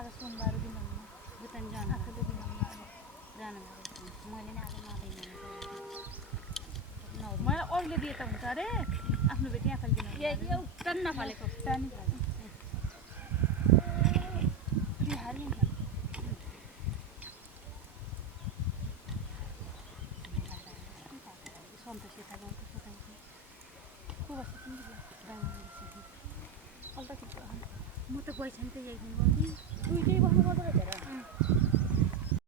आज सोमबार दिन भुटान जानु आफूले दिन जानु मैले नै आज नदिनु मलाई अरूले दिए त हुन्छ अरे आफ्नो बेटी आफैले दिनु एउटा नफलेको जानी हालिन्छ सन्तोष यता गाउँको सोताइको को बस्छ म त गएछ नि त यही दिन दुईटै बस्नु पर्दो रहेछ र